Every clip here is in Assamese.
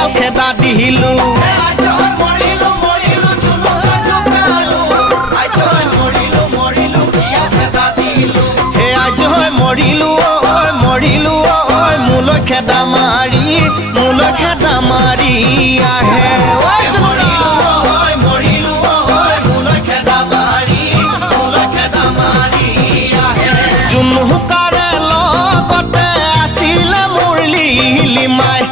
শিয়াল খেদা দিলো হে আজ মৰিলো ঐ মোলৈ খেদা মাৰি আহে জুনুকাৰে লগতে আছিলে মোৰ লিলিমাই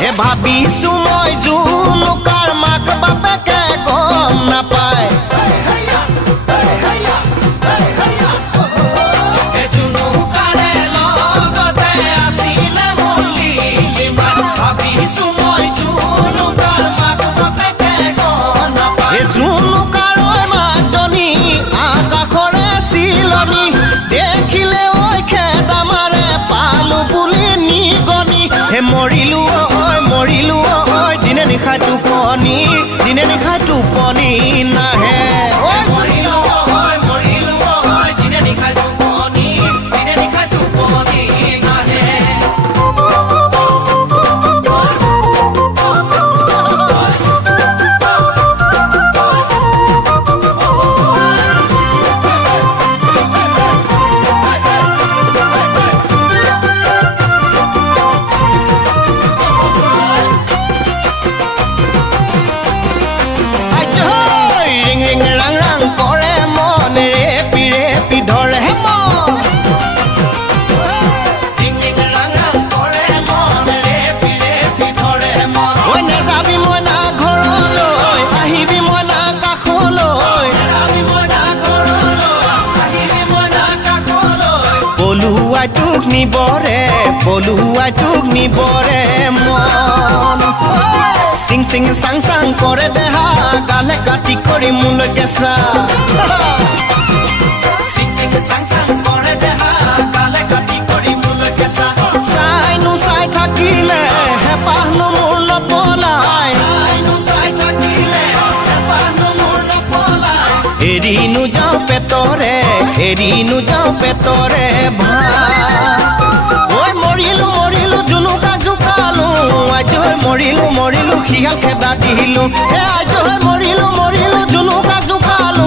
হে ভাবিছো মই জুনুকাৰ মাক বাপেকে গম নাপায় দেখিলে ঐ খেদা মাৰে পালো বুলি নিগনি হে মৰিলো ঐ দিনে নিশা টোপনি নাহে দিনে নিশা টোপনি নাহে পলুৱাই তোক নিবৰে মন চিং চাং কৰে দেহা গালে কাটি কৰি মোলৈ কেঁচা চিং চাং কৰে দেহা গালে কাটি কৰি মোলৈ কেঁচা চাই থাকিলে হেঁপাহনো মোৰ নপলাই এৰি নোযাওঁ পেটৰে মৰিলো জুনুকাক জোকালো আজ মৰিলো শিয়াল খেদা দিলো হে আজ মৰিলো জুনুকাক জোকালো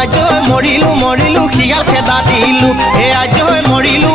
আজ মৰিলো শিয়াল খেদা দিলো হে আজ মৰিলো